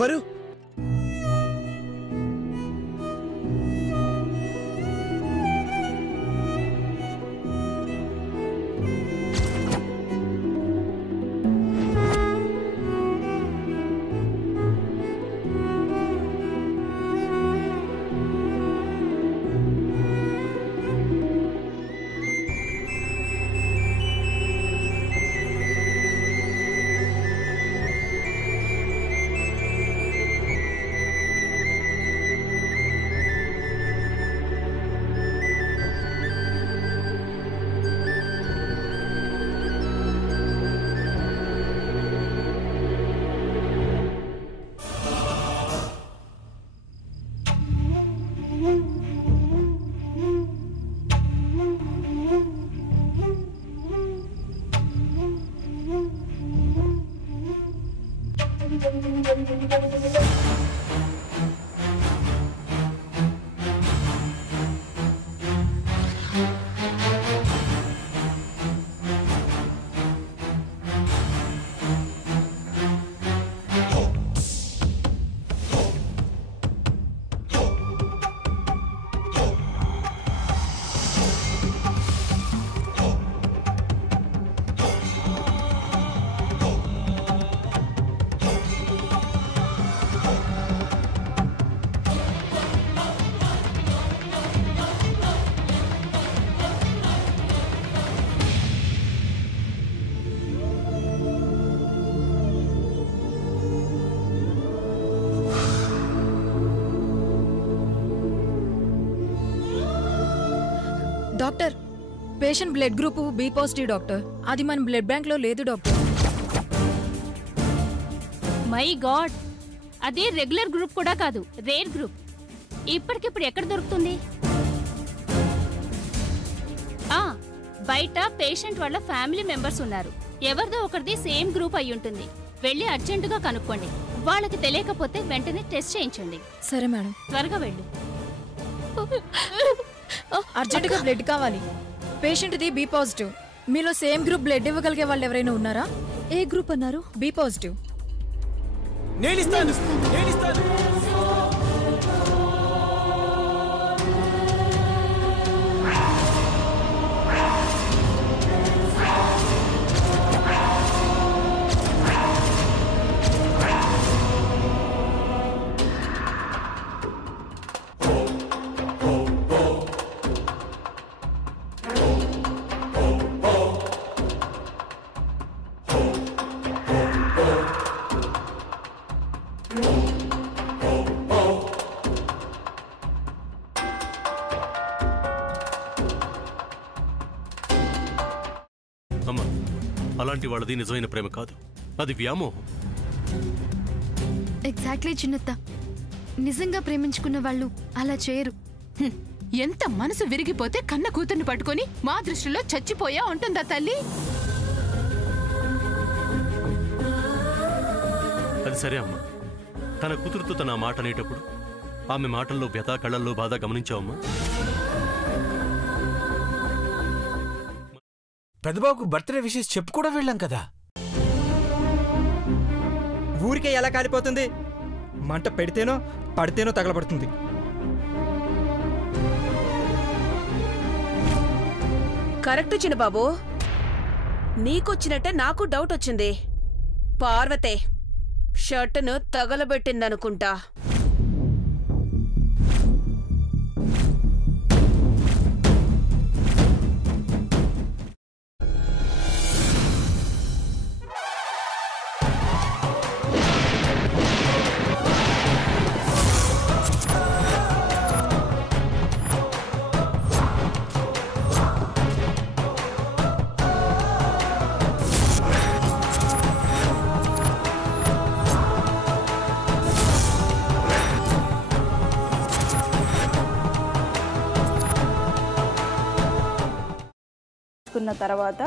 వరు doctor patient blood group B positive doctor. అది మన బ్లడ్ బ్యాంక్ లో లేదు డాక్టర్. మై గాడ్, అది రెగ్యులర్ గ్రూప్ కూడా కాదు, రేర్ గ్రూప్. ఇప్పటికిప్పుడు ఎక్కడ దొరుకుతుంది? బయట పేషెంట్ వాళ్ళ ఫ్యామిలీ మెంబర్స్ ఉన్నారు. ఎవరిదో ఒకరిది సేమ్ గ్రూప్ అయి ఉంటుంది. వెళ్ళి అర్జెంటుగా కనుక్కోండి. వాళ్ళకి తెలియకపోతే వెంటనే టెస్ట్ చేయించండి. సరే మేడం. త్వరగా వెళ్ళు. అర్జెంటుగా బ్లడ్ కావాలి. పేషెంట్ ది బి పాజిటివ్. మీలో సేమ్ గ్రూప్ బ్లడ్ ఇవ్వగలిగే వాళ్ళు ఎవరైనా ఉన్నారా? ఏ గ్రూప్ అన్నారు? B positive. అమ్మా, అలాంటి వాళ్ళది నిజమైన ప్రేమ కాదు, అది వ్యామోహం. ఎగ్జాక్ట్లీ చిన్నత్త. నిజంగా ప్రేమించుకున్న వాళ్ళు అలా చేయరు. ఎంత మనసు విరిగిపోతే కన్న కూతుర్ని పట్టుకొని మా దృష్టిలో చచ్చిపోయా ఉంటుందా తల్లి? అది సరే అమ్మా, తన కూతురుతో తన మాట అనేటప్పుడు ఆమె మాటల్లో వ్యథ, కళ్ళల్లో బాధ గమనించావమ్మా? పెద్దబాబుకు బర్త్డే విషెస్ చెప్పు కూడా వెళ్ళాం కదా. ఊరికే ఎలా కాలిపోతుంది? మంట పెడితేనో పడితేనో తగలబడుతుంది. కరెక్ట్ చిన్నబాబు, నీకొచ్చినట్టే నాకు డౌట్ వచ్చింది. పార్వతే షర్టును తగలబెట్టిందనుకుంటా. తర్వాత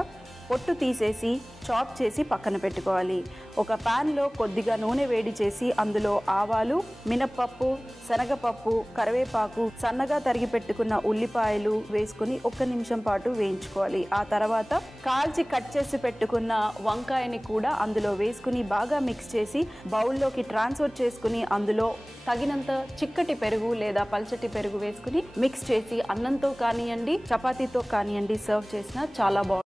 పొట్టు తీసేసి చాప్ చేసి పక్కన పెట్టుకోవాలి. ఒక ప్యాన్లో కొద్దిగా నూనె వేడి చేసి అందులో ఆవాలు, మినప్పప్పు, శనగపప్పు, కరివేపాకు, సన్నగా తరిగి పెట్టుకున్న ఉల్లిపాయలు వేసుకుని 1 నిమిషం పాటు వేయించుకోవాలి. ఆ తర్వాత కాల్చి కట్ చేసి పెట్టుకున్న వంకాయని కూడా అందులో వేసుకుని బాగా మిక్స్ చేసి బౌల్లోకి ట్రాన్స్ఫర్ చేసుకుని అందులో తగినంత చిక్కటి పెరుగు లేదా పల్చటి పెరుగు వేసుకుని మిక్స్ చేసి అన్నంతో కానివ్వండి, చపాతీతో కానివ్వండి సర్వ్ చేసినా చాలా బాగుంటుంది.